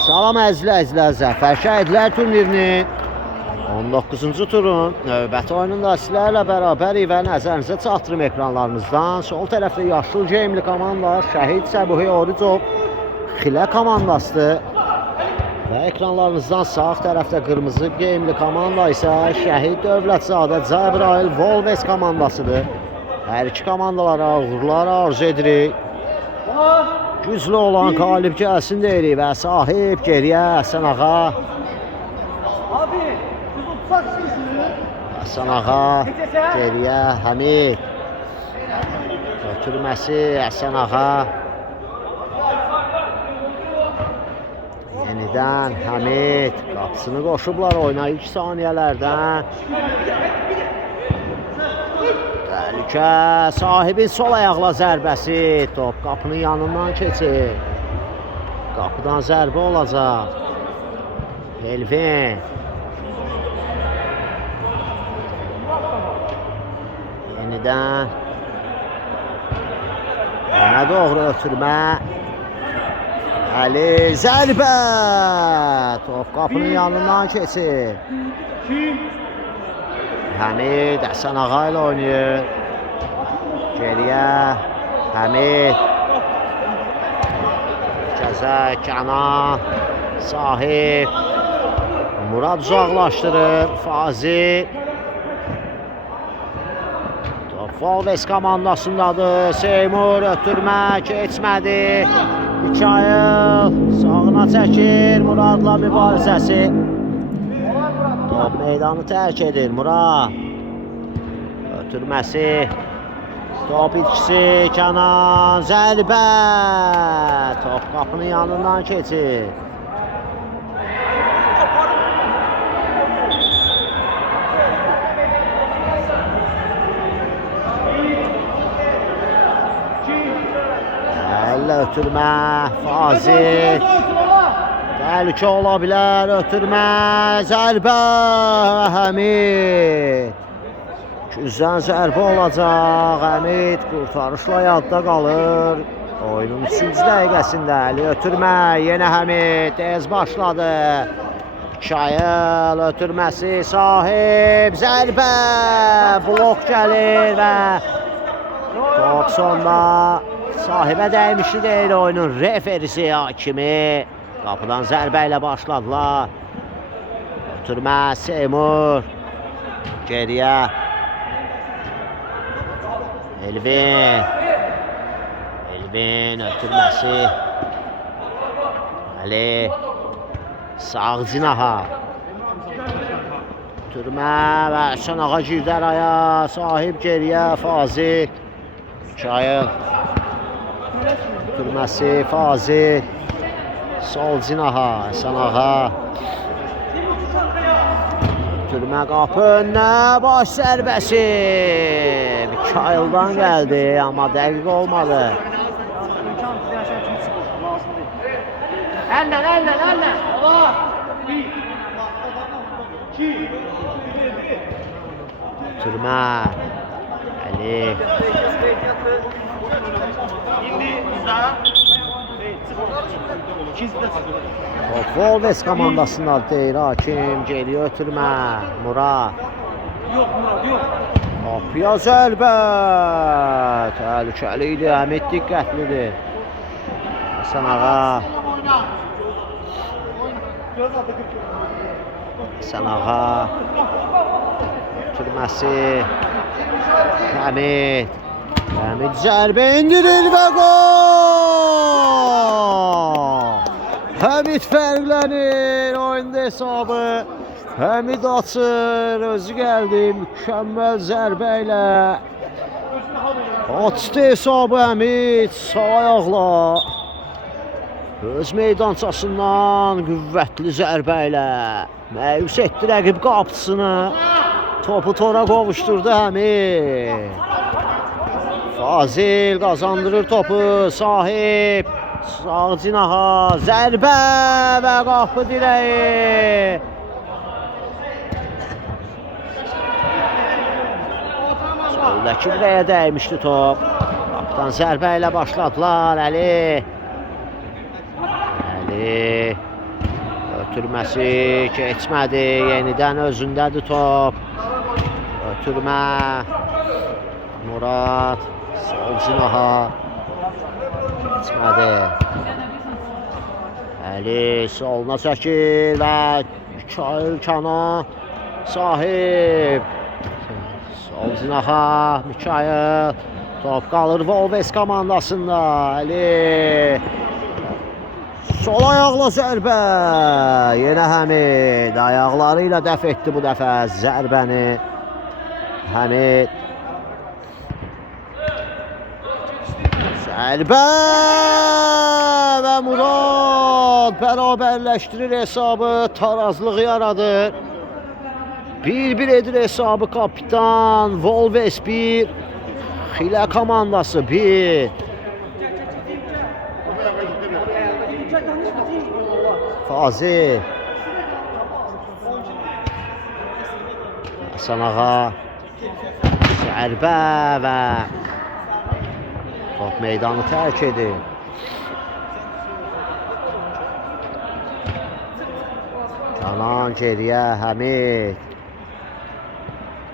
Salam əzizlər, Zəfər Şəhidlər turnirinin 19-cu turun növbəti oyununda sizlərlə bərabər və nəzərinizə çatdırım ekranlarımızdan. Sol tərəfdə yaşıl geyimli komanda Şəhid Səbuhi Orucov Xilə komandasıdır. Və ekranlarımızdan sağ tərəfdə qırmızı geyimli komanda isə Şəhid Dövlətzadə Cəbrayıl Volves komandasıdır. Hər iki komandalara uğurlar arzu edirik. Güclü olan qalib gəlsin deyirik və sahib geriyə Həsən Ağa. Həsən Ağa geriyə Həmid. Ötürməsi Həsən Ağa. Yenidən Həmid. Qapısını qoşublar oyuna ilk saniyələrdən. Təhlükə, sahibin sol ayaqla zərbəsi, top qapının yanından keçir. Qapıdan zərbə olacaq. Elvin. Yenidən. Önə doğru ötürmə. Əli, zərbə. Top qapının yanından keçir. Həmid Həsən Ağa ilə oynayır. Geriyə Həmid. Cəzə, Kənan, Sahib. Murad uzaqlaşdırır. Fazil. Top Volves komandasındadır. Seymur ötürmə keçmədi. Mikayıl sağına çəkir. Muradla mübarizəsi. Top meydanı tərk edir Murad. Ötürməsi. Top itkisi Kənan. Zərbə. Top qapının yanından keçir. Əllə ötürmə. Fazil. Təhlükə ola bilər, ötürmə, zərbə, Həmid. Güzdən zərbə olacaq, Həmid qurtarışla yadda qalır. Oyunun 3-cü dəqiqəsində Əli ötürmə, yenə Həmid, tez başladı. Mikayıl ötürməsi, sahib, zərbə, blok gəlir və top sonda sahibə dəymişi deyil oyunun referisi hakimi. Qapıdan zərbə ilə başladılar. Ötürmə Seymur. Geriyə Elvin. Elvin ötürməsi. Əli. Sağ cinaha. Ötürmə və Həsən Ağa girdi araya. Sahib geriyə Fazil. Mikayıl. Ötürməsi Fazil. Sol cinaha, Həsən Ağa. Ötürmə qapı önünə, baş zərbəsi. Mikayıldan gəldi, amma dəqiq olmadı. Əllə. Ötürmə. Əli. Volves komandasında deyir hakim, geliyor ötürmə, Murad. Qapıya zərbə, təhlükəli idi, Həmid diqqətlidir. Həsən Ağa. Həsən Ağa. Ötürməsi, Həmid. Həmid zərbə indirir və gol! Həmid fərqlənir, oyunda hesabı. Həmid açır, özü gəldi, mükəmməl zərbə ilə. Açdı hesabı Həmid, sağ ayaqla. Öz meydançasından qüvvətli zərbə ilə. Məyus etdi rəqib qapısını. Topu tora qovuşturdu Həmid. Fazil qazandırır topu, sahib. Sağ cinaha, zərbə və qapı dirəyi. Soldakı dirəyə dəymişdi top. Qapıdan zərbə ilə başladılar, Əli. Əli. Ötürməsi keçmədi. Yenidən özündədir top. Ötürmə. Murad sol cinaha. Keçmədi. Əli soluna çəkir və Mikail Kənan sahib. Sol cinaha Mikail. Top qalır Volves komandasında. Əli. Sol ayaqla zərbə. Yenə Həmid ayaqları ilə dəf etdi bu dəfə zərbəni. Həmid. Zərbə və Murad bərabərləşdirir hesabı, tarazlıq yaradır. 1-1 edir hesabı kapitan. Volves 1, Xilə komandası 1. Fazil. Həsən ağa. Zərbə və top meydanı tərk edir. Canan geriyə Həmid.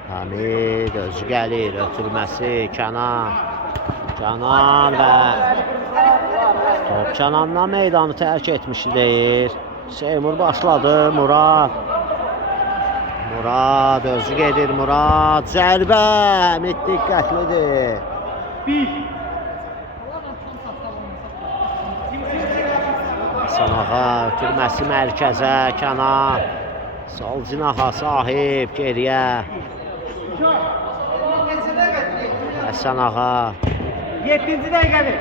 Həmid özü gəlir, ötürməsi Kənan. Kənan və top Kənandan meydanı tərk etmiş deyir. Seymur başladı, Murad. Murad özü gedir, Murad. Zərbə, Həmid diqqətlidir. Həsən ağa, ötürməsi mərkəzə, Kənan. Sol cinaha sahib, geriyə. Həsən ağa. 7-ci dəqiqədir.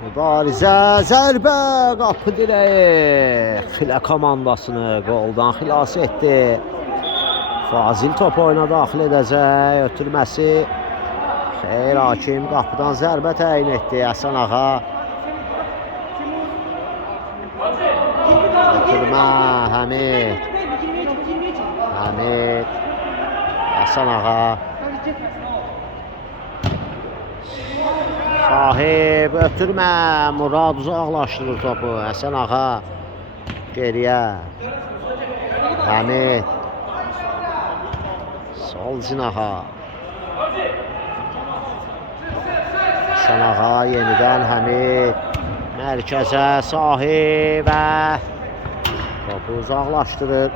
Mübarizə, zərbə, qapı direği. Xilə komandasını qoldan xilas etdi. Fazil top oyuna daxil edəcək, ötürməsi. Xeyr, hakim qapıdan zərbə təyin etdi, Həsən ağa. Ötürmə, Həmid. Həmid. Həsən ağa. Sahib, ötürmə. Murad uzaqlaşdırır topu, Həsən ağa. Geriyə. Həmid. Sol cinaha. Həsən ağa yenidən Həmid. Mərkəzə sahib və topu uzaqlaşdırır.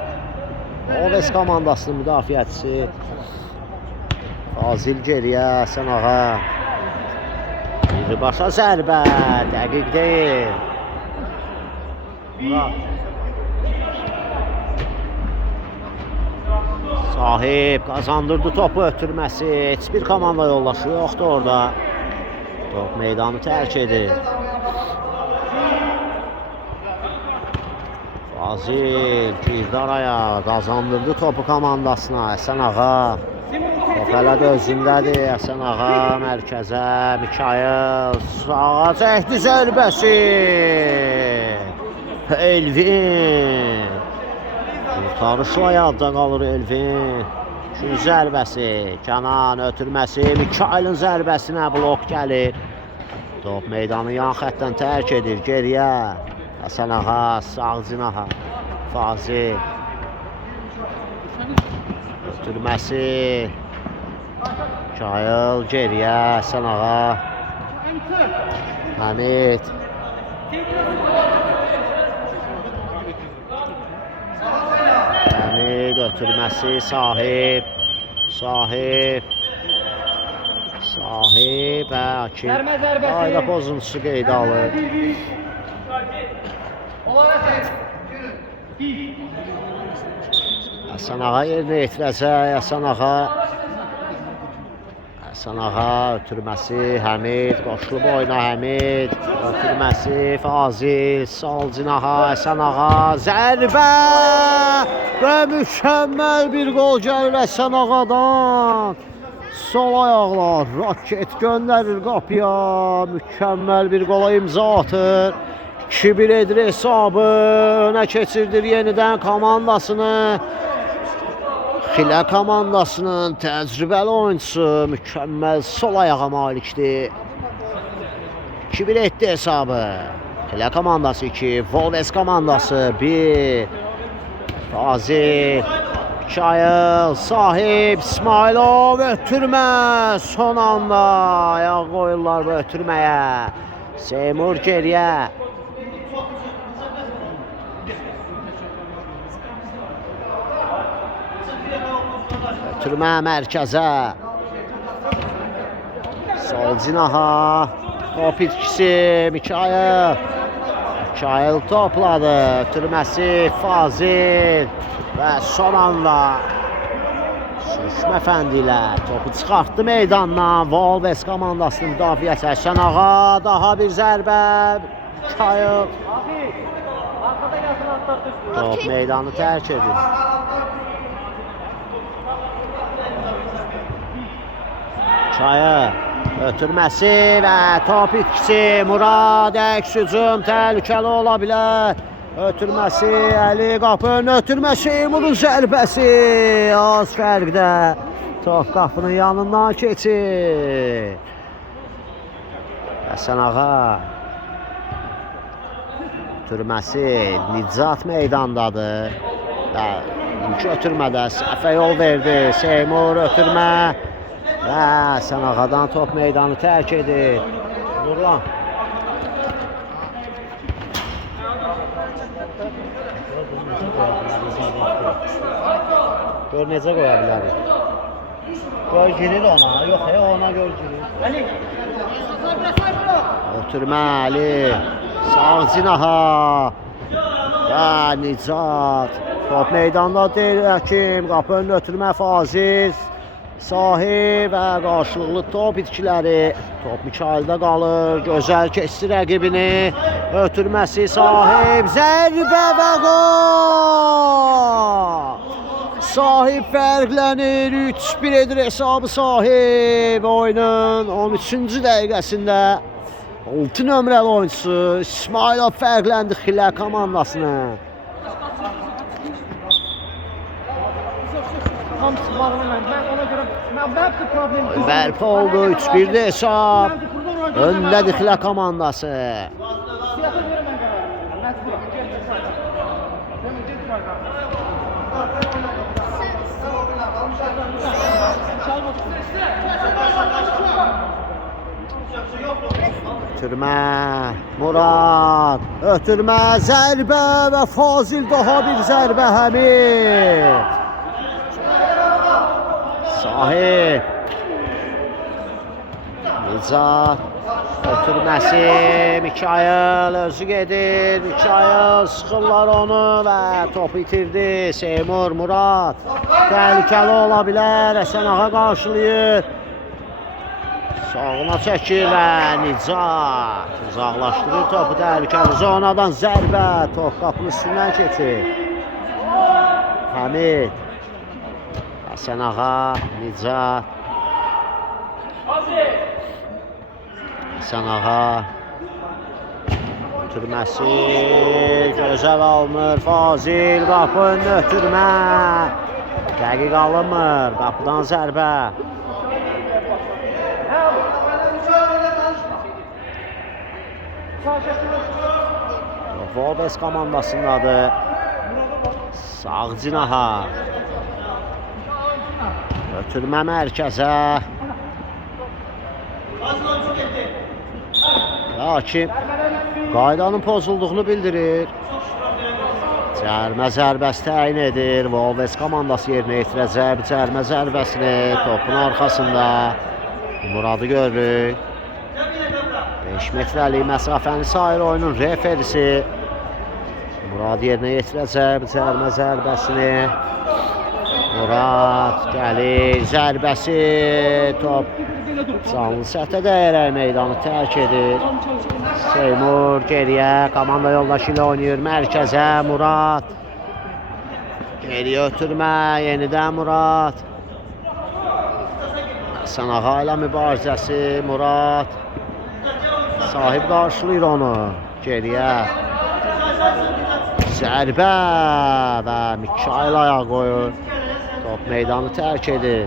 Volves komandasının müdafiəçisi. Fazil geriyə, Həsən ağa. Birbaşa zərbə, dəqiq deyil. Sahib qazandırdı topu, ötürməsi. Heç bir komanda yoldaşı yoxdur orada. Top meydanı tərk edir. Fazil girdi araya, qazandırdı topu komandasına. Həsən ağa. Top hələ də özündədir. Həsən ağa mərkəzə, Mikail sağa çəkdi zərbəsi. Elvin. Qurtarışla yadda qalır Elvin. Üçün zərbəsi, Kənan ötürməsi, Mikailin zərbəsinə blok gəlir. Top meydanı yan xəttdən tərk edir, geriyə. Həsən ağa, sağ cinaha, Fazil. Ötürməsi. Mikail geriyə, Həsən ağa. Həmid. Həmid ötürməsi, sahib. Sahib. Sahib və hakim. Qayda pozuntusu qeydə alır. Həsən ağa yerinə yetirəcək, Həsən ağa. Həsən ağa ötürməsi, Həmid, qoşulub oyna Həmid. Ötürməsi, Fazil, sol cinaha, Həsən ağa. Zərbə və mükəmməl bir qol gəlir Həsən ağadan. Sol ayaqla raket göndərir qapıya. Mükəmməl bir qola imza atır. 2-1 edir hesabı. Önə keçirdir yenidən komandasını. Xilə komandasının təcrübəli oyuncusu mükəmməl sol ayağa malikdir. 2-1 etdi hesabı. Xilə komandası 2, Volves komandası 1. Fazil, Çayıl, Sahib, İsmailov ötürmə. Son anda ayaq qoyurlar bu ötürməyə. Seymur geriyə. Ötürmə mərkəzə. Sol cinaha. Top itkisi Mikayıl. Mikayıl topladı. Ötürməsi Fazil. Və son anda Sürüşmə Fəndi ilə topu çıxartdı meydandan. Volves komandasının müdafiəsi Həsən Ağa. Daha bir zərbə. Mikayıl. Arkada yazın atlar. Top meydanı tərk edir. Çayı ötürməsi və top itkisi Murad əks hücum təhlükəli ola bilər. Ötürməsi Əli qapının ötürməsi Seymurun zərbəsi az fərqdə top qapının yanından keçir. Həsən Ağa ötürməsi Nicat meydandadır və ilk ötürmədə səhvə yol verdi. Seymur ötürmə və Həsən Ağadan top meydanı tərk edir. Nurlan. Gör necə qoya bilərik. Gör girir ona, yox ona gör girir. Ali. Ötürmə Əli, sağ cinaha və Nicat. Top meydanda deyil Həkim, qapının ötürmə Faziz. Sahib və qarşılıqlı top itkiləri. Top Mikayılda qalır, gözəl keçdi rəqibini. Ötürməsi Sahib, zərbə və qol! Sahib fərqlənir, 3-1 edir hesabı Sahib. Oyunun 13-cü dəqiqəsində 6 nömrəli oyuncusu İsmailov fərqləndi Xilə komandasını. Bərpa oldu, 3-1'də hesab. Öndədir Xilə komandası. Ötürmə, Murad, ötürmə, zərbə və Fazil daha bir zərbə Həmid. Sahib, Nicat, ötürməsi, Mikayıl özü gedir, Mikayıl sıxırlar onu və topu itirdi. Seymur, Murad, təhlükəli ola bilər, Həsən Ağa qarşılayır. Sağına çəkir və Nicat uzaqlaşdırır topu təhlükəli zonadan zərbə, top qapının üstündən keçir. Həmid, Həsən Ağa, Nicat, Həsən Ağa, ötürməsi gözəl alınır, Fazil qapının ötürmə, dəqiq alınmır, qapıdan zərbə. Volves komandasındadır. Sağ cinaha. Ötürmə mərkəzə. Hakim qaydanın pozulduğunu bildirir. Cərmə zərbəsi təyin edir. Volves komandası yerinə yetirəcək cərmə zərbəsini topun arxasında. Muradı görürük. 5 metrəlik məsafəni sayır oyunun referisi. Murad yerinə yetirəcək cərmə zərbəsini. Murad gəlir, zərbəsi, top canlı səthə dəyərək meydanı tərk edir. Seymur geriyə, komanda yoldaşı ilə oynayır, mərkəzə Murad. Geriyə ötürmə, yenidən Murad. Həsən Ağa ilə mübarizəsi Murad. Sahib qarşılayır onu, geriyə. Zərbə və Mikayıl ayağa qoyur. Top meydanı tərk edir.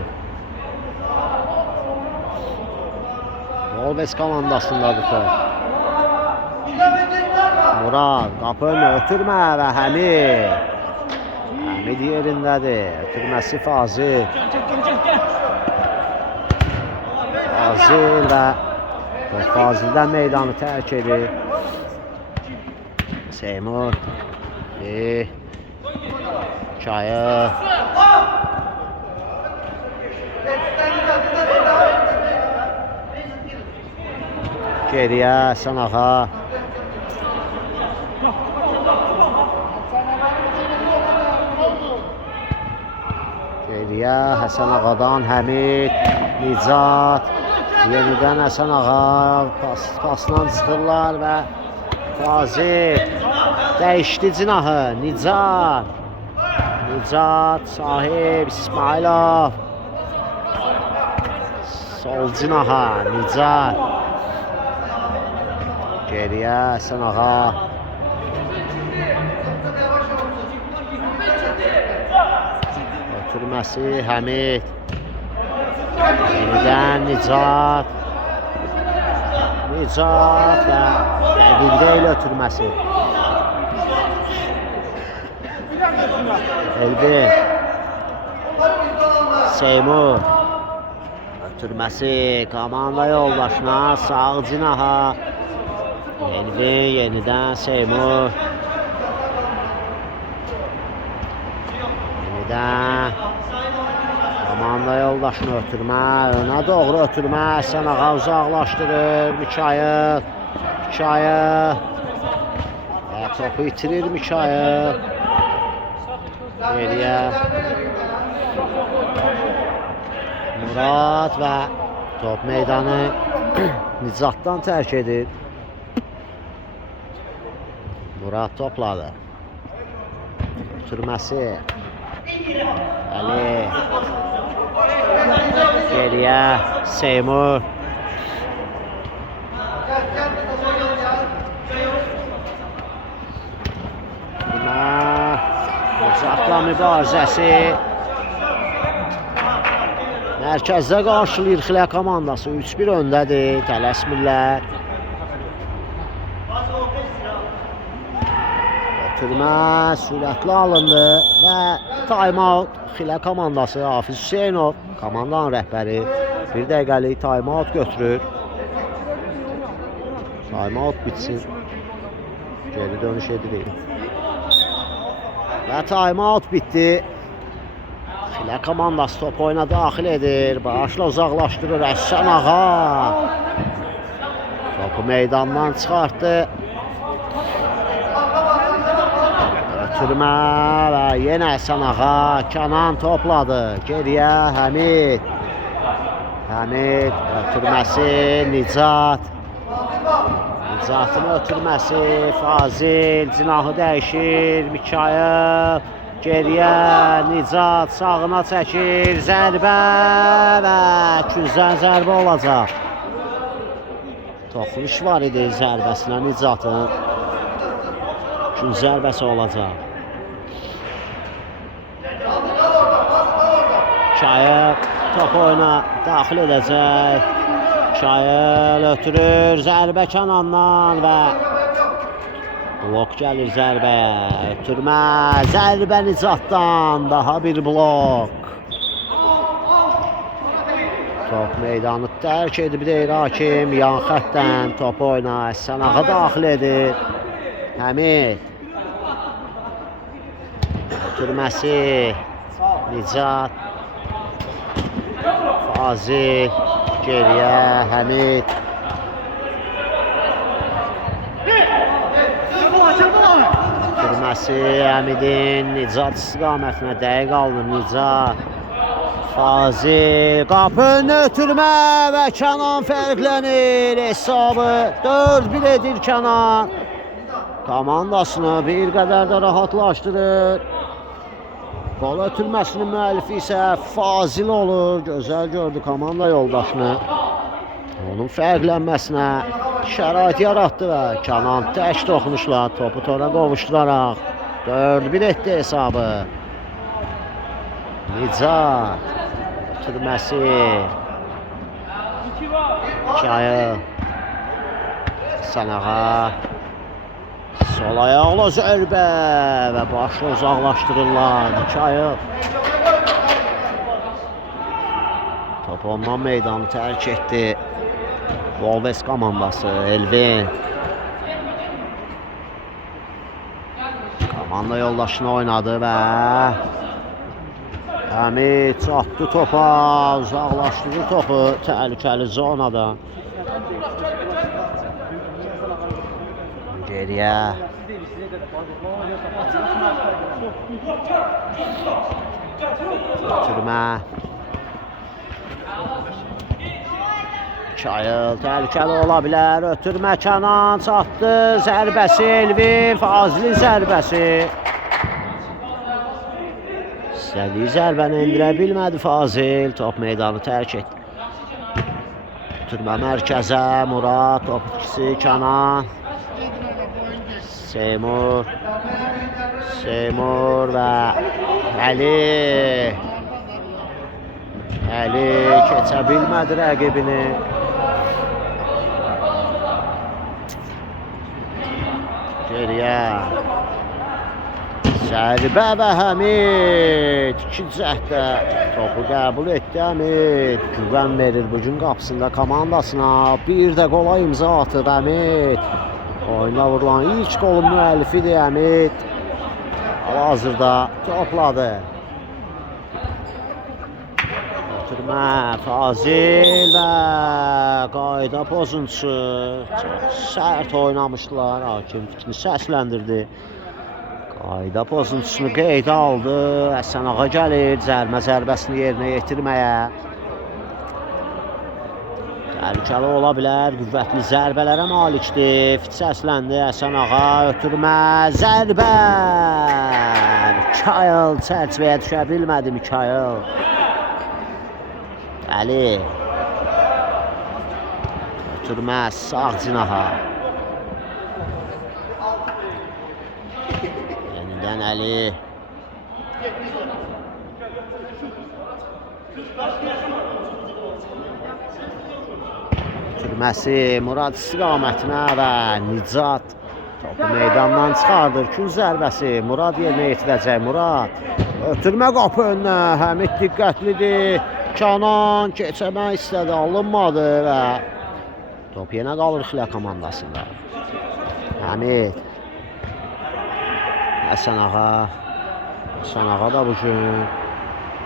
Volves komandasındadır top. Murad qapı önünə ötürmə və Həmid. Həmid yerindədir. Ötürməsi Fazil. Fazil və Fazildən meydanı tərk edir. Seymur. Çayı. Geriyə Həsən ağa. Geriyə Həsən ağadan Həmid, Nicat. Yenidən Həsən ağa pasla çıxırlar və Fazil dəyişdi cinahı. Nicat. Nicat sahib İsmailov. Sol cinaha Nicat. Geriyə Həsən ağa. Ötürməsi Həmid. Yenidən Nicat. Nicat və dəqiqdə ilə ötürməsi. Elvin. Seymur. Ötürməsi komanda yoldaşına sağ cinaha. Elvin yenidən Seymur. Yenidən komanda yoldaşını ötürmə, önə doğru ötürmə, Həsən ağa uzaqlaşdırır, Mikayıl. Mikayıl. Və topu itirir Mikayıl. Geriyə Murad və top meydanı Nicatdan tərk edir. Murad topladı. Ötürməsi Əli. Geriyə Seymur. Nicatla mübarizəsi. Mərkəzdə qarşılayır Xilə komandası. 3-1 öndədir. Tələsmirlər. Ötürmə sürətli alındı və time-out Xilə komandası Hafiz Hüseynov, komandanın rəhbəri 1 dəqiqəlik time-out götürür. Time-out bitsin. Geri dönüş edilir. Və time-out bitdi. Xilə komandası top oyuna daxil edir. Başla uzaqlaşdırır Həsən ağa. Topu meydandan çıxartdı. Ötürmə və yenə Həsən ağa. Kənan topladı. Geriyə Həmid. Həmid ötürməsi Nicat. Nicatın ötürməsi Fazil. Cinahı dəyişir Mikayıl. Geriyə Nicat sağına çəkir. Zərbə və küzdən zərbə olacaq. Toxunuş var idi zərbəsinə Nicatın. Küz zərbəsi olacaq. Çayıl top oyuna daxil edəcək. Çayıl ötürür zərbə Kənandan və blok gəlir zərbəyə. Ötürmə zərbə Nicatdan, daha bir blok. Top meydanı tərk edib deyir hakim. Yan xəttdən top oyuna Həsən ağa daxil edir. Həmid. Ötürməsi Nicat. Fazil. Geriyə Həmid. Ötürməsi Həmidin Nicat istiqamətinə dəqiq alınır Nicat. Fazil. Qapını ötürmə və Kənan fərqlənir. Hesabı 4-1 edir Kənan. Komandasını bir qədər də rahatlaşdırır. Qol ötürməsinin müəllifi isə Fazil olur. Gözəl gördü komanda yoldaşını. Onun fərqlənməsinə şərait yaratdı və Kənan tək toxunuşla topu tora qovuşduraraq 4-1 etdi hesabı. Nicat. Ötürməsi. Çayı. Həsən ağa. Sol ayaqla zərbə və başla uzaqlaşdırırlar. Mikayıl. Top ondan meydanı tərk etdi. Wolves komandası Elvin. Komanda yoldaşını oynadı və Həmid çatdı topa, uzaqlaşdırdı topu təhlükəli zonada. Geriyə. Ötürmə. Mikayıl təhlükəli ola bilər. Ötürmə Kənan çatdı. Zərbəsi Elvin. Fazili zərbəsi. İstədiyi zərbəni endirə bilmədi Fazil. Top meydanı tərk etdi. Ötürmə mərkəzə. Murad. Top itkisi Kənan. Seymur. Seymur və Əli. Əli keçə bilmədi rəqibini. Geriyə. Zərbə və Həmid. İki cəhdə topu qəbul etdi Həmid. Güvən verir bugün qapısında komandasına. Bir də qola imza atır Həmid. Oyuna vurulan ilk qolun müəllifidir Həmid. Hal-hazırda topladı. Ötürmə Fazil və qayda pozuntusu. Çox sərt oynamışdılar. Hakim fikrini səsləndirdi. Qayda pozuntusunu qeydə aldı. Həsən ağa gəlir cərimə zərbəsini yerinə yetirməyə. Təhlükəli ola bilər, qüvvətli zərbələrə malikdir. Fit səsləndi Həsən ağa. Ötürmə zərbə. Mikayıl çərçivəyə düşə bilmədi Mikayıl. Əli. Ötürmə sağ cinaha. Yenidən Əli. Ötürməsi Murad istiqamətinə və Nicat topu meydandan çıxardır. Kün zərbəsi Murad yerinə yetirəcək. Murad. Ötürmə qapı önünə. Həmid diqqətlidir. Kənan keçəmək istədi, alınmadı və top yenə qalır Xilə komandasında. Həmid. Həsən ağa. Həsən ağa da bugün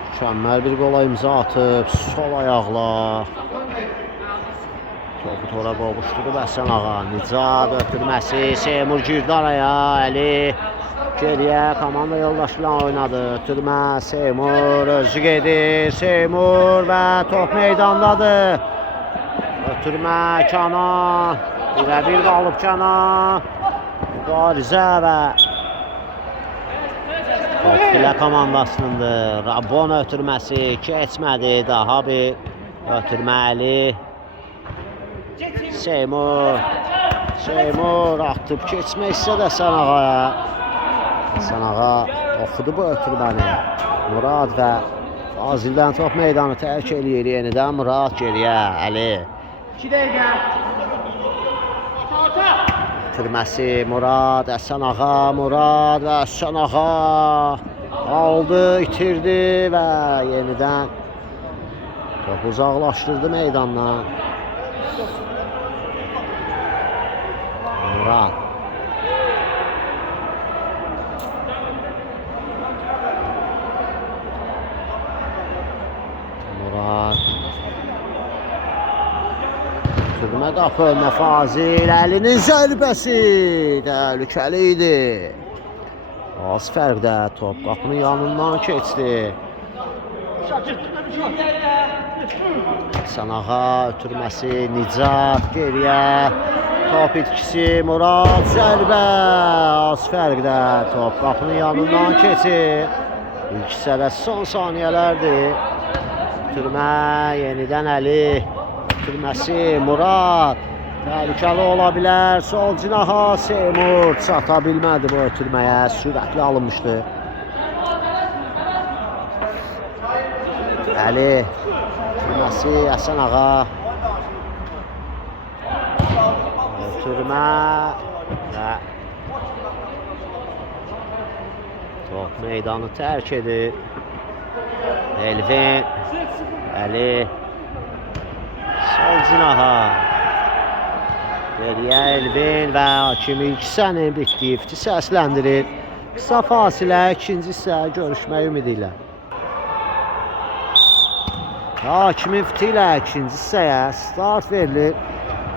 mükəmməl bir qola imza atıb. Sol ayaqla. Topu tora qovuşdurub Həsən ağa. Nicat ötürməsi. Seymur girdi araya. Əli. Geriyə komanda yoldaşıyla oynadı. Ötürmə Seymur özü gedir. Seymur və top meydandadır. Ötürmə Kənan. Bir qalıb Kənan. Mübarizə və top Xilə komandasınındır. Rabon ötürməsi keçmədi. Daha bir ötürmə Əli. Seymur. Seymur atıb keçmək istədi Həsən ağaya. Həsən ağa oxudu bu ötürməni. Murad və Fazildən top meydanı tərk eləyir yenidən. Murad geriyə. Əli. 2 dəqiqə. Ötürməsi Murad. Həsən ağa. Murad və Həsən ağa. Aldı, itirdi və yenidən topu uzaqlaşdırdı meydandan. Murad. Ötürmə qapı önünə Fazil. Əlinin zərbəsi təhlükəli idi. Az fərqdə top qapının yanından keçdi. Həsən ağa ötürməsi Nicat geriyə. Top itkisi Murad zərbə. Az fərqdə top qapının yanından keçir. İlk hissədə son saniyələrdir. Ötürmə yenidən Əli. Ötürməsi Murad. Təhlükəli ola bilər. Sol cinaha Seymur çata bilmədi bu ötürməyə. Sürətli alınmışdı. Əli. Ötürməsi Həsən ağa. Ötürmə və Top meydanı tərk edir. Elvin. Əli. Sol cinaha. Geriyə Elvin və hakimi 2 hissənin bitdiyi ifti səsləndirir. Qısa fasilə ikinci hissə görüşmək ümidi ilə. Hakimin ifti ilə ikinci hissəyə start verilir.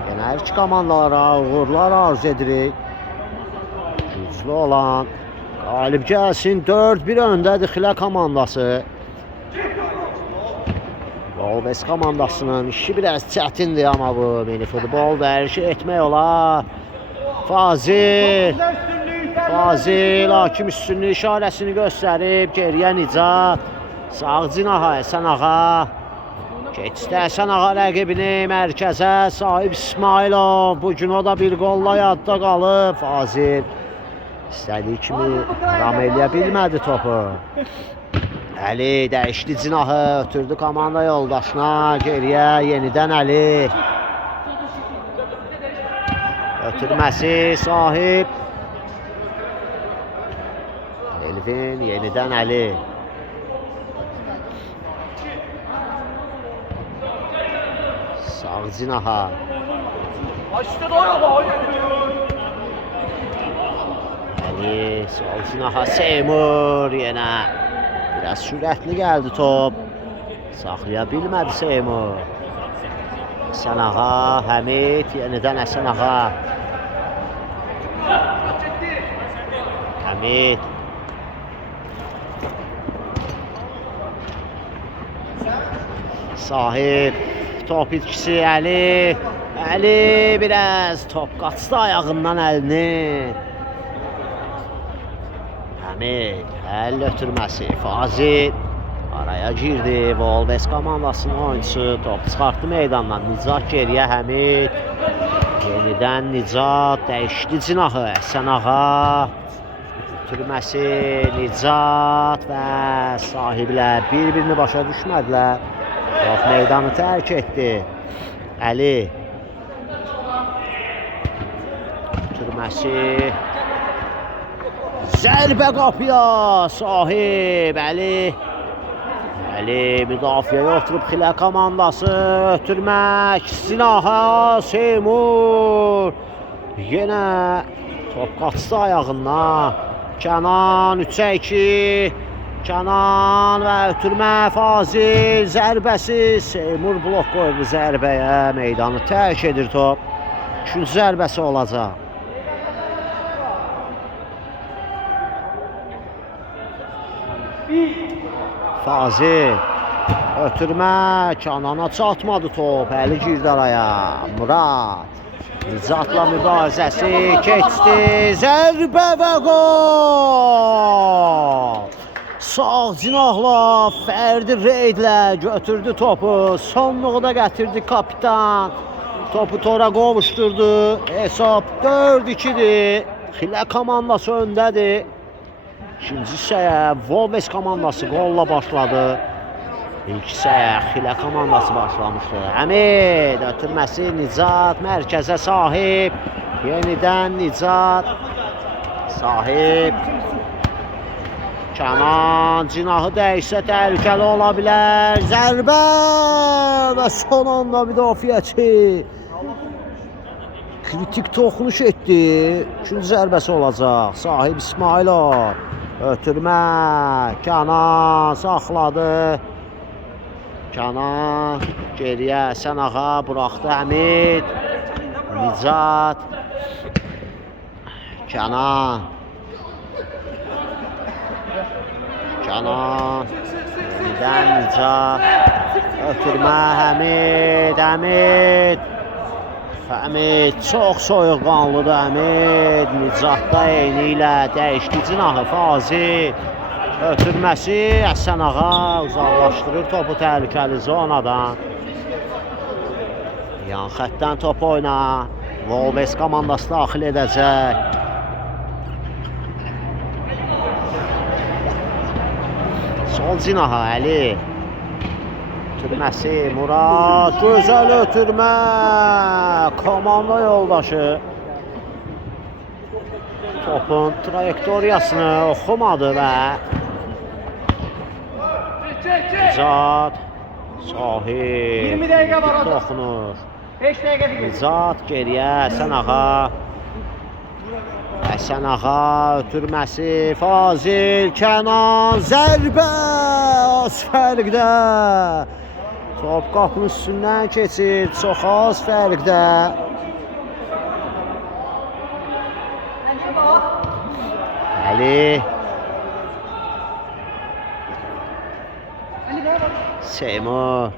Yenə hər iki komandalara uğurlar arzu edirik. Güclü olan qalib gəlsin. 4-1 öndədir Xilə komandası. Volves komandasının işi biraz çətindir amma bu mini futbol dərişi etmək olar. Fazil hakim üstünlüğü işarəsini göstərib. Geriyə Nicat. Sağ cinaha Həsən Ağa. Keçdi Həsən Ağa rəqibini mərkəzə. Sahib İsmailov. Bugün o da bir qolla yadda qalıb. Fazil istədiyi kimi ram eləyə bilmədi topu. Əli dəyişdi cinahı, ötürdü komanda yoldaşına. Geriyə yenidən Əli. Ötürməsi Sahib. Elvin yenidən Əli. Sağ cinaha. Əli sol cinaha Seymur yenə. Biraz sürətli gəldi top. Saxlaya bilmədi Seymur. Həsən Ağa, Həmid, yenidən Həsən Ağa. Həmid. Sahib. Top itkisi Əli. Əli biraz top qaçdı ayağından əlini. Həmid. Əl ötürməsi. Fazil. Araya girdi. Volves komandasının oyuncusu. Top çıxartdı meydandan. Nicat geriyə Həmid. Yenidən Nicat. Dəyişdi cinahı. Həsən Ağa. Ötürməsi. Nicat və sahiblər bir-birini başa düşmədilər. Top meydanı tərk etdi. Əli. Ötürməsi. Zərbə qapıya. Sahib. Əli. Əli müdafiəyə oturub Xilə komandası. Ötürmək. Sinaha. Seymur. Yenə top qaçdı ayağından. Kənan 3-ə 2. Kənan və ötürmə Fazil. Zərbəsi. Seymur blok qoydu zərbəyə. Meydanı tərk edir top. 3-cü zərbəsi olacaq. Fazil. Ötürmə. Kənana çatmadı top. Əli girdi araya. Murad. Nicatla mübarizəsi keçdi. Zərbə və gol. Sağ cinahla Fərdi Reydlə götürdü topu. Sonluğu da gətirdi kapitan. Topu tora qovuşturdu. Hesab 4-2'dir. Xilə komandası öndədir. İkinci hissəyə Volves komandası qolla başladı. İlk hissəyə Xilə komandası başlamışdı. Həmid ötürməsi Nicat mərkəzə Sahib. Yenidən Nicat. Sahib. Kənan cinahı dəyişsə təhlükəli ola bilər. Zərbə və son anda müdafiəçi kritik toxunuş etdi. Üçüncü zərbəsi olacaq. Sahib İsmailov. Ötürmə. Kənan saxladı. Kənan geriyə Həsən Ağa buraxdı. Həmid. Nicat. Kənan. Kənan. Yenidən Nicat. Ötürmə Həmid. Həmid çox soyuqqanlıdır Həmid. Nicatda eyni ilə dəyişdi cinahı Fazil. Ötürməsi Həsən Ağa uzaqlaşdırır topu təhlükəli zonadan. Yan xəttdən top oyna. Volves komandası daxil edəcək. Sol cinaha Əli. Ötürməsi Murad. Gözəl ötürmə. Komanda yoldaşı. topun trayektoriyasını oxumadı və Nicat Sahib 20 dəqiqə var orada. toxunur. 5 dəqiqə deyil. Nicat geriyə, Həsən ağa. Həsən ağa ötürməsi, Fazil, Kənan, zərbə, az fərqdə. Top qapının üstündən keçir, çox az fərqdə. Əli. Seymur,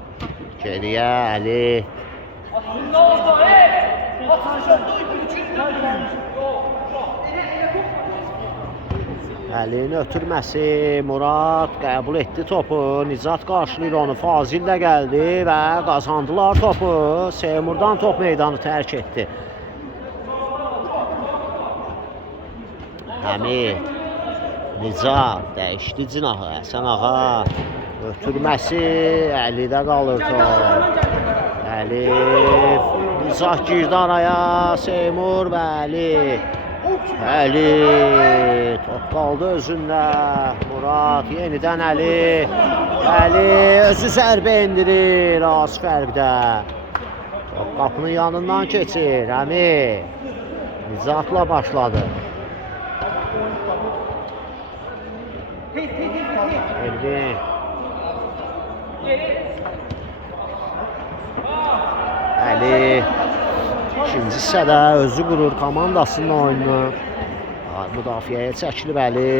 geriyə Əli. Əlinin ötürməsi, Murad qəbul etdi topu, Nicat qarşılayır onu, Fazil də gəldi və qazandılar topu. Seymurdan top meydanı tərk etdi. Həmid, Nicat dəyişdi cinağı, Həsən ağa ötürməsi, Əlidə qalır top. Əli, Nicat girdi araya, Seymur və Əli. Əli, top qaldı özündə, Murad yenidən Əli. Əli özü zərbə indirir, az fərqdə. Top qapının yanından keçir, Əmi. Nizatla başladı. Elvin. Əli. İkinci hissədə özü qurur komandasının oyununu. Müdafiəyə çəkilib Əli.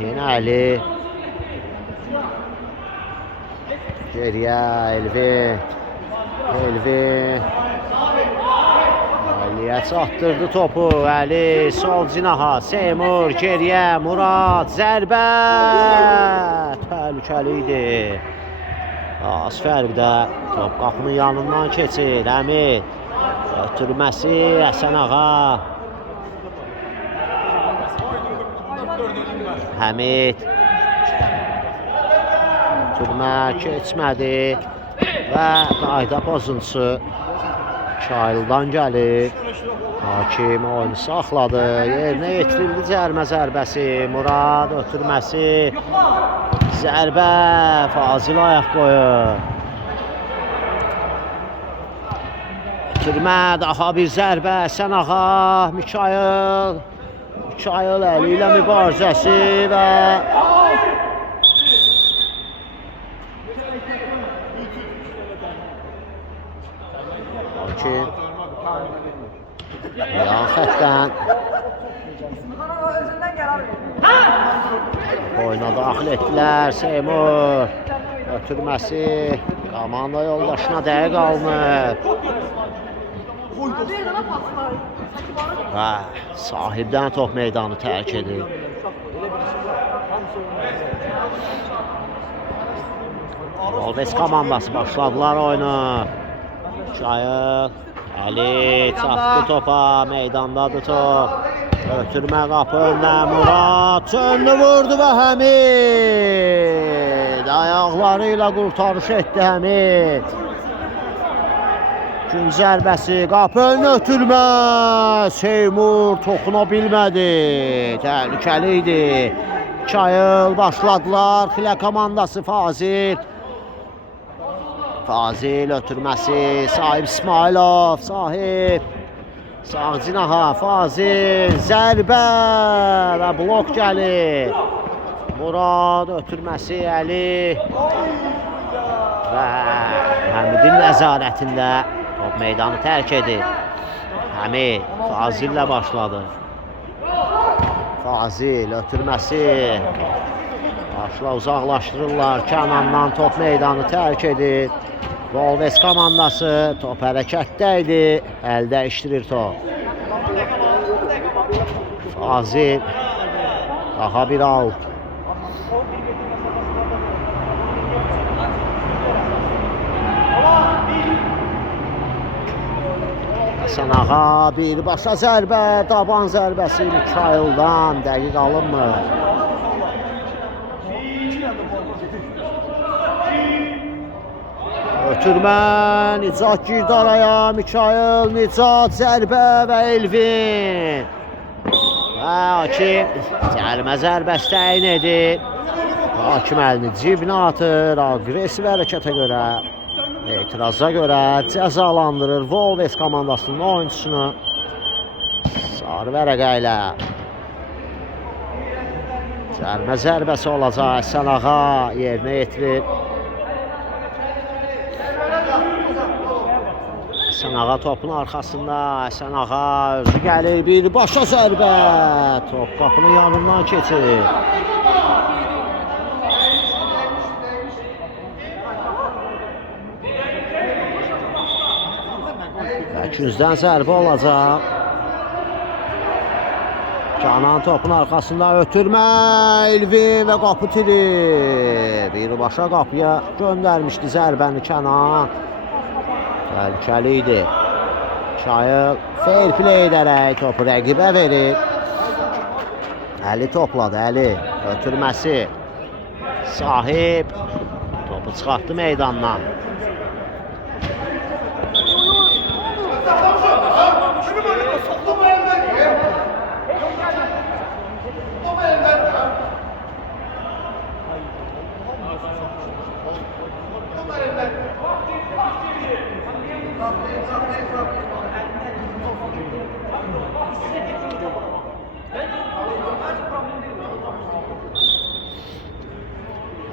Yenə Əli. Geriyə Elvin. Elvin. Əliyə çatdırdı topu. Əli sol cinaha. Seymur geriyə. Murad zərbə. Təhlükəli idi. Az fərqdə top qapının yanından keçir. Əmin. Ötürməsi Həsən ağa. Həmid. Ötürmə keçmədi və qayda pozuntusu Çayıldan gəlir. Hakim oyunu saxladı. Yerinə yetirildi cərmə zərbəsi. Murad ötürməsi. Zərbə. Fazil ayaq qoyur. Ötürmə. Daha bir zərbə. Həsən ağa. Mikayıl. Mikayıl Əli ilə mübarizəsi və Hakim yan xəttdən oyuna daxil etdilər. Seymur ötürməsi komanda yoldaşına dəqiq alınır və sahibdən top meydanı tərk edir. Volves komandası başladılar oyunu. Çayıl, Əli çatdı topa, meydandadır top. Ötürmə qapı öndən Murad çönlü vurdu və Həmid ayaqları ilə qurtarış etdi Həmid. Gün zərbəsi, qapı önünə ötürmə. Seymur toxuna bilmədi. Təhlükəli idi. Çayıl başladılar. Xilə komandası Fazil. Fazil ötürməsi. Sahib İsmailov. Sahib. Sağ cinaha Fazil. Zərbə və blok gəlir. Murad ötürməsi Əli. Və Həmidin nəzarətində top meydanı tərk edir. Həmid Fazillə başladı. Fazil ötürməsi. Başla uzaqlaşdırırlar. Kənandan top meydanı tərk edir. Volves komandası top hərəkətdə idi. Əl dəyişdirir top. Fazil. Daha bir out. Həsən ağa birbaşa zərbə, taban zərbəsi Mikayıldan dəqiq alınmır. Ötürmə, Nicat girdi araya, Mikayıl, Nicat zərbə və Elvin. Hakim cərimə zərbəsi təyin edir. Hakim əlini cibinə atır. Aqressiv hərəkətə görə, etiraza görə cəzalandırır Wolves komandasının oyunçusunu. Sarı vərəqə ilə cərimə zərbəsi olacaq. Həsən Ağa yerinə yetirir. Həsən Ağa topun arxasında. Həsən Ağa özü gəlir, birbaşa zərbə. Top qapının yanından keçir. Bəküzdən zərbə olacaq. Canan topun arxasında ötürmə. Elvin və qapı tiri. Birbaşa qapıya göndərmişdi zərbəni Kənan. Təhlükəli idi. Çayıl fair play edərək topu rəqibə verir. Əli topladı, Əli. Ötürməsi. Sahib topu çıxartdı meydandan.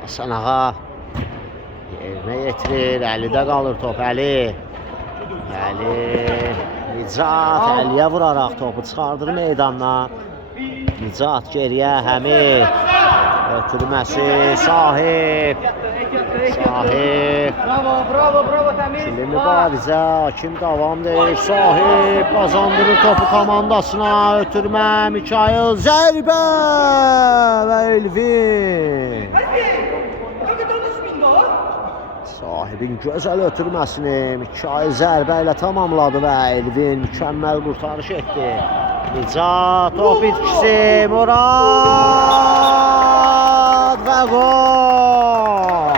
Həsən Ağa yerinə yetirir, Əlidə qalır top, Əli. Nicat Əliyə vuraraq topu çıxardır meydandan. Nicat geriyə, Həmid. Ötürməsi, Sahib. Bravo Təmiz. İkili mübarizə, Hakim davam edir. Sahib qazandırır topu komandasına. Ötürmə, Mikail zərbə və Elvin. Sahibin gözəl ötürməsini Mikail zərbə ilə tamamladı və Elvin mükəmməl qurtarış etdi. Nicat top itkisi, Murad və gol.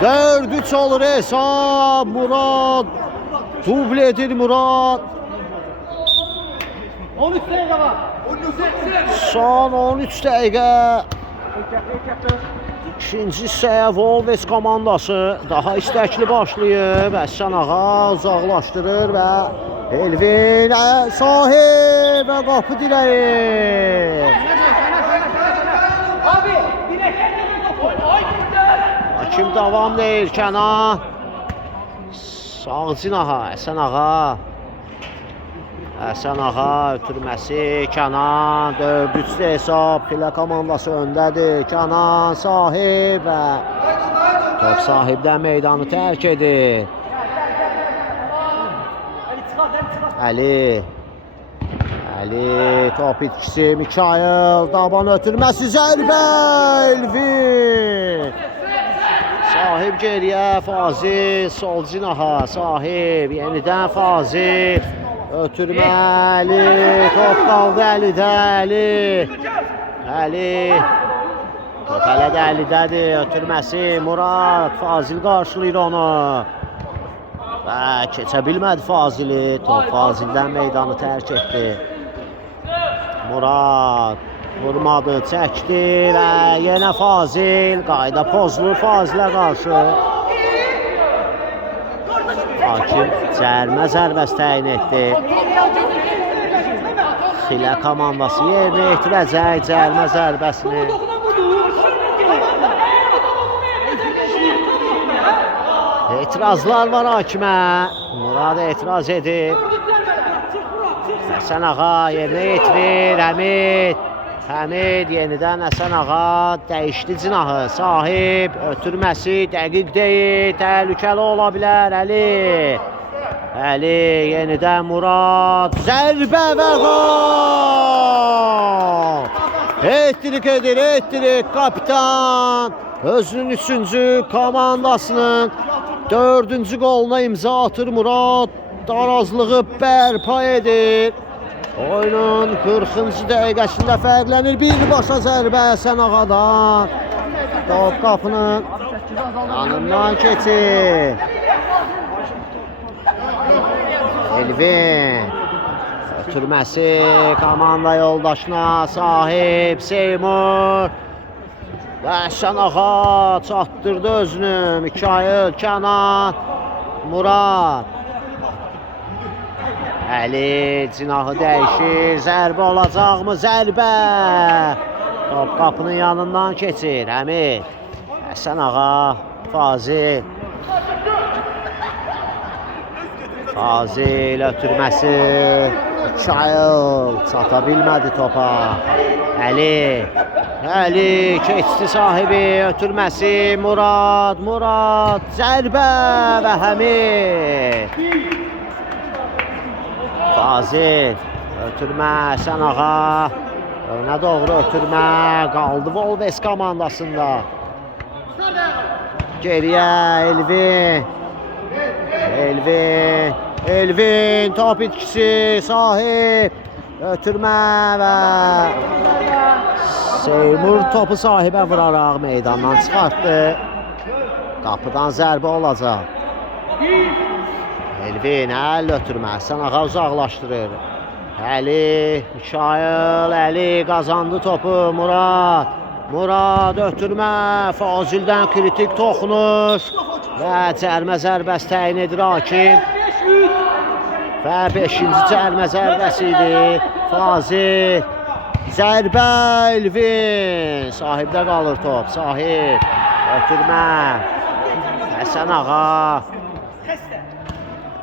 4-3 olur hesab. Murad dubl edir Murad. 13 dəqiqə var. Son 13 dəqiqə. İkinci hissəyə Wolves komandası daha istəkli başlayıb. Həsən Ağa uzaqlaşdırır və Elvin Sahib və qapı direği. Abi, dirəkdən gəlin topu. Hakim davam deyir Kənan. Sağ cinaha Həsən Ağa. Həsən Ağa ötürməsi, Kənan 4-3 hesab, Xilə komandası öndədir. Kənan Sahib və top sahibdən meydanı tərk edir. Əli top itkisi, Mikail daban ötürməsi, zərbə Elvin. Sahib geriyə, Fazil sol cinaha, Sahib yenidən Fazil. Ötürməli, top qaldı Əlidə, Əli. Top hələ də Əlidədir, ötürməsi, Murad, Fazil qarşılayır onu. Və keçə bilmədi Fazili, top Fazildən meydanı tərk etdi. Murad vurmadı, çəkdi və yenə Fazil, qayda pozulur Fazilə qarşı. Hakim cərimə zərbəsi təyin etdi. Xilə komandası yerinə yetirəcək cərimə zərbəsini. Etirazlar var hakimə. Murad etiraz edir. Həsən Ağa yerinə yetirir. Həmid yenidən Həsən Ağa dəyişdi cinahı. Sahib ötürməsi dəqiq deyil, təhlükəli ola bilər Əli yenidən Murad, zərbə və gol! Ettirik edir kapitan. Özünün 3-cü komandasının 4-cü qoluna imza atır Murad. Darazlığı bərpa edir. Oyunun 40-cı dəqiqəsində fərqlənir. Birbaşa zərbə Həsən Ağadan. Top qapının yanından keçir. Elvin Ötürməsi komanda yoldaşına sahib Seymur. Və Əhsən ağa çatdırdı özünü. Mikail, Kənan, Murad. Əli cinahı dəyişir. Zərbə olacaqmı? Zərbə. Top qapının yanından keçir. Əmid. Əhsən ağa. Fazil. Fazil ötürməsi. Mikail çata bilmədi topa. Əli. Əli keçdi sahibi. Ötürməsi. Murad. Murad. Zərbə və Həmid. Fazil. Ötürmə. Əhsən ağa. Önə doğru ötürmə. Qaldı Volves komandasında. Geriyə Elvin. Elvin. Elvin top itkisi sahib. Ötürmə və Seymur topu sahibə vuraraq meydandan çıxartdı. Qapıdan zərbə olacaq. Elvin əl ötürmə. Əhsən ağa uzaqlaşdırır. Əli, Mikail, Əli qazandı topu. Murad. Murad ötürmə. Fazildən kritik toxunuş. Və cərmə zərbəsi təyin edir hakim. Və 5-ci cərmə zərbəsi idi. Fazil. Zərbə Elvin. Sahibdə qalır top. Sahib. Ötürmə. Əhsən ağa.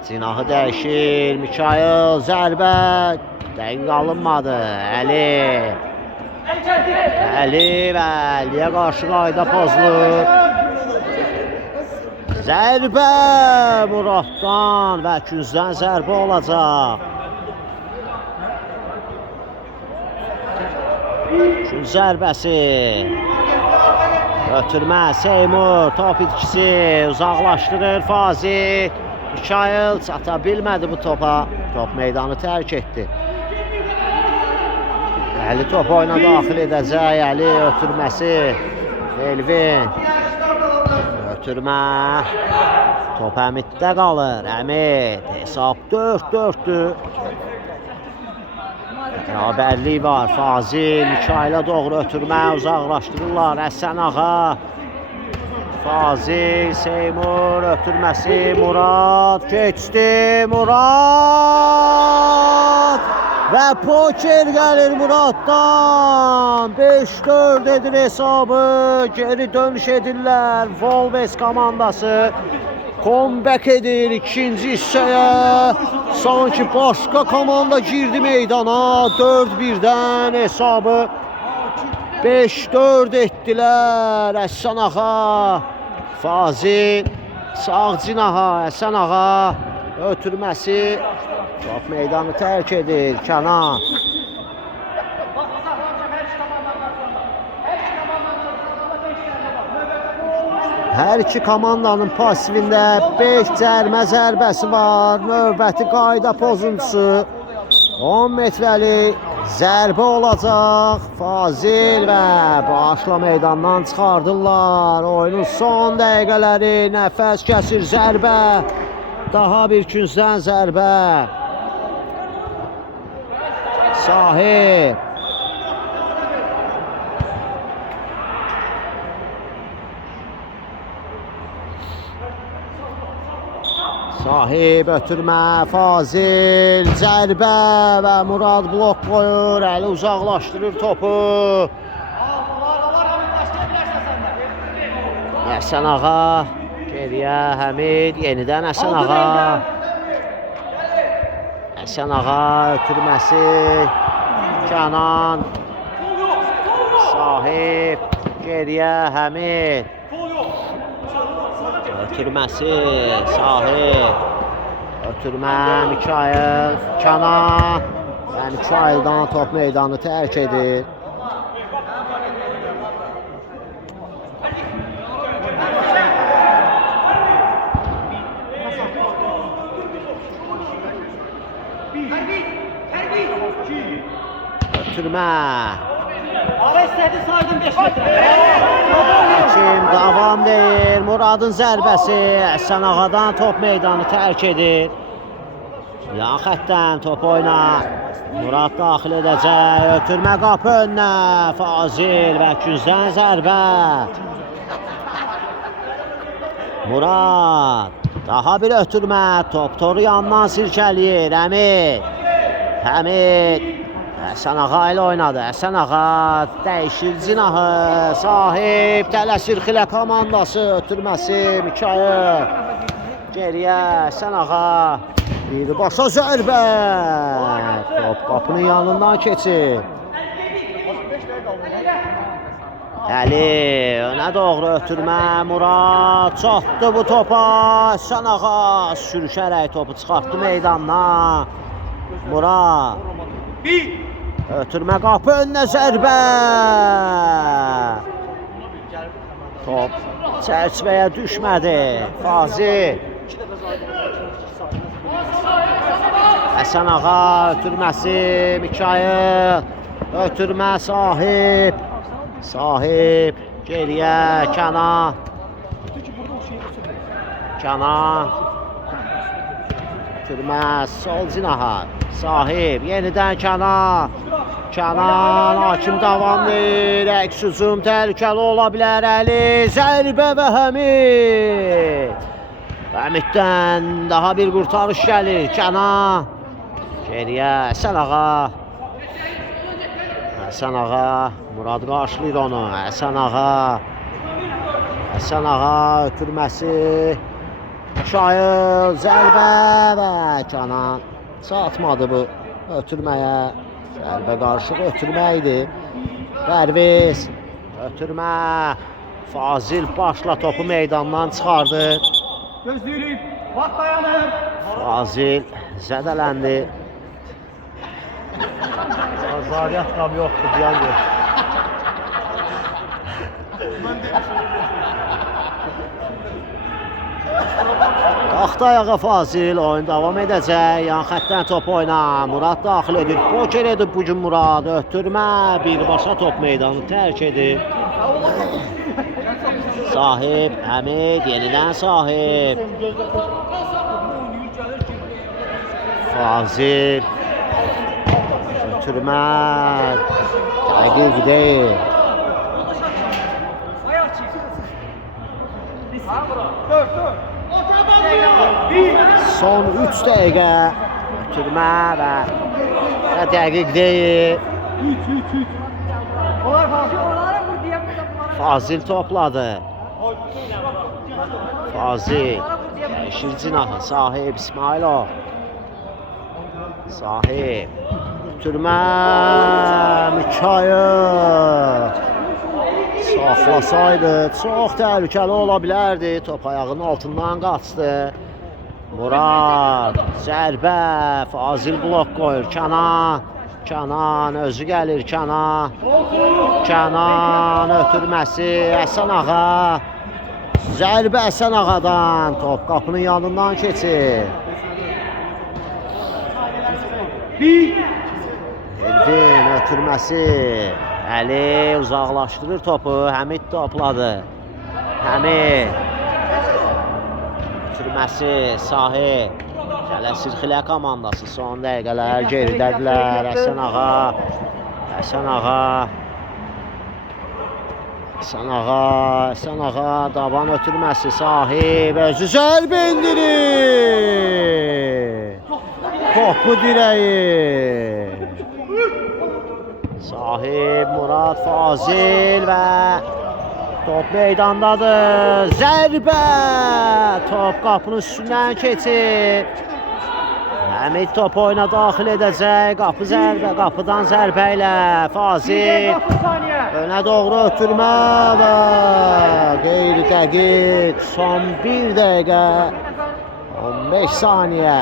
Cinahı dəyişir. Mikail. Zərbə. Dəqiq alınmadı. Əli. Əli və Əliyə qarşı qayda pozulur. Zərbə Muraddan və küncdən zərbə olacaq. Künc zərbəsi. Ötürmə Seymur top itkisi uzaqlaşdırır Fazil. Mikail çata bilmədi bu topa. Top meydanı tərk etdi. Əli top oyuna daxil edəcək. Əli ötürməsi. Elvin. Ötürmə. Top Əmiddə qalır. Əmid. Hesab 4-4'dür. Bərabərlik var. Fazil. Mikailə doğru ötürmə. Uzaqlaşdırırlar. Əhsən ağa. Fazil. Seymur. Ötürməsi. Murad. Keçdi. Murad. Və poker gəlir Muraddan. 5-4 edir hesabı. Geri dönüş edirlər. Volves komandası comeback edir ikinci hissəyə. Sanki başqa komanda girdi meydana. 4-1'dən hesabı 5-4 etdilər. Əhsən ağa. Fazil. Sağ cinaha. Əhsən ağa. Ötürməsi. Top meydanı tərk edir. Kənan. Hər iki komandanın pasivində 5 cərmə zərbəsi var. Növbəti qayda pozuntusu. 10 metrəlik zərbə olacaq. Fazil və başla meydandan çıxardırlar. Oyunun son dəqiqələri. Nəfəs kəsir zərbə. Daha bir küncdən zərbə. Sahib. Sahib ötürmə. Fazil. Zərbə və Murad blok qoyur. Əli uzaqlaşdırır topu. Əhsən ağa. Geriyə Həmid. Yenidən Əhsən ağa. Əhsən ağa ötürməsi. Kənan. Sahib. Geriyə Həmid. Ötürməsi. Sahib. Ötürmə Mikail. Kənan. Və Mikaildan top meydanı tərk edir. Ötürmə. Avestedi saydım 5 metre. Hakim davam deyir. Muradın zərbəsi Əhsən ağadan top meydanı tərk edir. Yan xəttdən top oyna. Murad daxil edəcək. Ötürmə qapı önünə. Fazil və küncdən zərbə. Murad. Daha bir ötürmə. Top toru yandan sirkəliyir. Həmid. Həsən Ağa ilə oynadı. Həsən Ağa dəyişir cinahı. Sahib tələsir Xilə komandası. Ötürməsi Mikayıl. Geriyə Həsən Ağa. Birbaşa zərbə. Top qapının yanından keçir. Əli önə doğru ötürmə. Murad çatdı bu topa. Həsən Ağa sürüşərək topu çıxartdı meydandan. Murad. Ötürmə qapı önünə zərbə. Top çərçivəyə düşmədi. Fazil. Həsən Ağa ötürməsi Mikayıl. Ötürmə Sahib. Sahib geriyə Kənan. Ötürmə sol cinaha. Sahib yenidən Kənan. Hakim davamlayır. Əks hücum təhlükəli ola bilər. Əli zərbə və Həmiddən daha bir qurtarış gəlir. Kənan. Geriyə Həsən Ağa. Murad qarşılayır onu. Həsən Ağa ötürməsi. Mikayıl zərbə və Kənan. Çatmadı bu ötürməyə. Zərbə qarşılıq ötürmə idi. Pərviz ötürmə. Fazil başla topu meydandan çıxardı. Gözləyirik. Vaxt dayanır. Fazil zədələndi. Zariyyət qab yoxdur, diyan gör. Qalxdı ayağa Fazil, oyun davam edəcək. Yan xəttdən top oyna. Murad daxil edir. Poker edib bu gün Murad. Ötürmə. Birbaşa top meydanı tərk edir. Sahib, Həmid, yenidən Sahib. Fazil. Ötürmə. Dəqiq deyil. Son 3 dəqiqə ötürmə və dəqiq deyil. Fazil topladı. Fazil. Dəyişir cinahı. Sahib İsmailov. Sahib. Ötürmə. Mikayıl. Saxlasaydı çox təhlükəli ola bilərdi. Top ayağının altından qaçdı. Murad. Zərbə. Fazil blok qoyur. Kənan özü gəlir. Kənan ötürməsi. Həsən Ağa. Zərbə Həsən Ağadan. Top qapının yanından keçir. Elvin ötürməsi. Əli uzaqlaşdırır topu. Həmid topladı. Həmid. Ötürməsi Sahib. Tələsir Xilə komandası son dəqiqələr geridədirlər. Həsən Ağa daban ötürməsi Sahib özü zərbə indirir. Topu dirəyi. Sahib, Murad, Fazil və top meydandadır. Zərbə. Top qapının üstündən keçir. Həmid top oyuna daxil edəcək. Qapıdan zərbə ilə Fazil. Önə doğru ötürmə və qeyri-dəqiq. Son 1 dəqiqə 15 saniyə.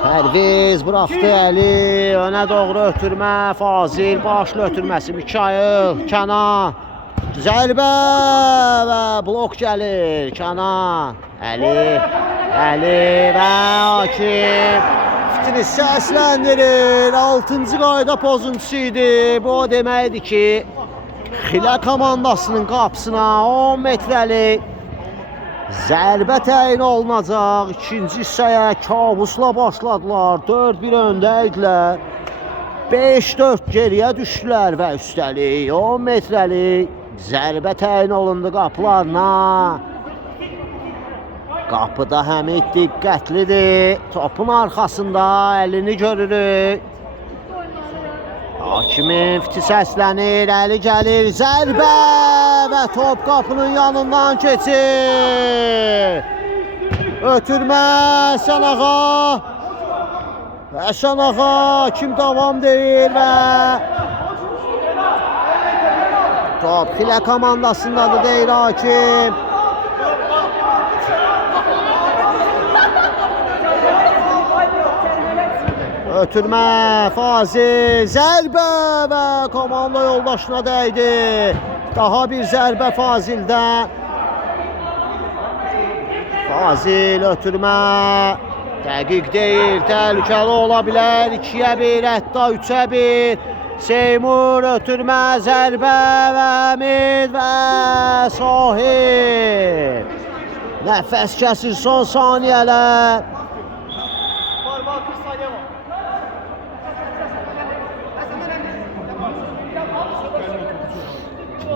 Pərviz buraxdı Əli. Önə doğru ötürmə. Fazil başlı ötürməsi. Mikayıl. Kənan. Zərbə və blok gəlir. Kənan. Əli və Hakim. Fitini səsləndirir. 6-cı qayda pozuntusu idi. Bu o deməkdir ki, Xilə komandasının qapısına 10 metrəlik Zərbə təyin olunacaq. İkinci hissəyə kabusla başladılar. 4-1 öndə idilər. 5-4 geriyə düşdülər və üstəlik 10 metrəlik zərbə təyin olundu qapılarına. Qapıda Həmid diqqətlidir. Topun arxasında əlini görürük. Hakimin fiti səslənir, əli gəlir, zərbə və top qapının yanından keçir. Ötürmə Həsən ağa. Həsən ağa kim davam deyir və top Xilə komandasındadır deyir hakim. Ötürmə Fazil, zərbə və komanda yoldaşına dəydi. Daha bir zərbə Fazildən. Fazil ötürmə. Dəqiq deyil, təhlükəli ola bilər. 2-yə 1, hətta 3-ə 1. Seymur ötürmə, zərbə və Həmid və Sahib. Nəfəs kəsir son saniyələr.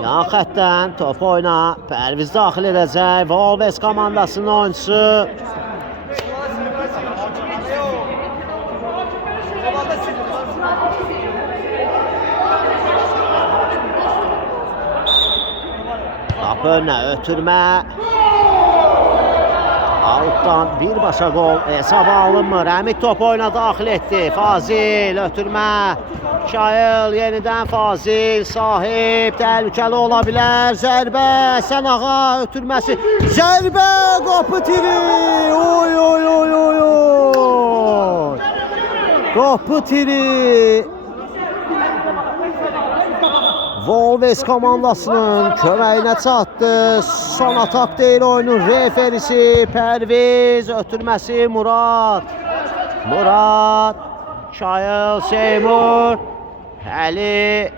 Yan xəttdən top oyna. Pərviz daxil edəcək. Volves komandasının oyuncusu. Qapı önünə ötürmə. Altdan birbaşa gol hesaba alınmır. Həmid top oyuna daxil etdi. Fazil ötürmə. Şayıl yenidən Fazil. Sahib təhlükəli ola bilər. Zərbə Həsən ağa ötürməsi. Zərbə qapı tiri. Oy oy oy oy oy. Qapı tiri. Volves komandasının köməyinə çatdı. Son atak deyil oyunun referisi Pərviz. Ötürməsi Murad. Murad. Şayıl Seymur. Əli.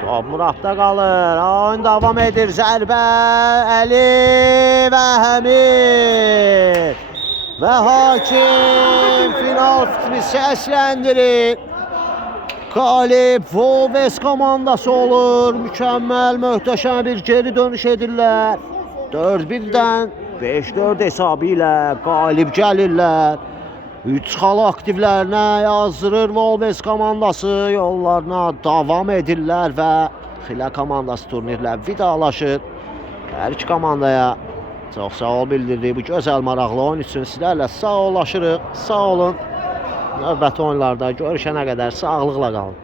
Top Muradda qalır. Oyun davam edir. Zərbə Əli və Həmid. Və hakim final fitini səsləndirir. Qalib Volves komandası olur. Mükəmməl, möhtəşəm bir geri dönüş edirlər. 4-1-dən 5-4 hesabı ilə qalib gəlirlər. 3 xal aktivlərinə yazdırır Volves komandası. Yollarına davam edirlər və Xilə komandası turnirlə vidalaşır. Hər iki komandaya çox sağ ol bildirdik. Bu gözəl maraqlı oyun üçün sizlərlə sağollaşırıq. Sağ olun. Növbəti oyunlarda görüşənə qədər sağlıqla qalın.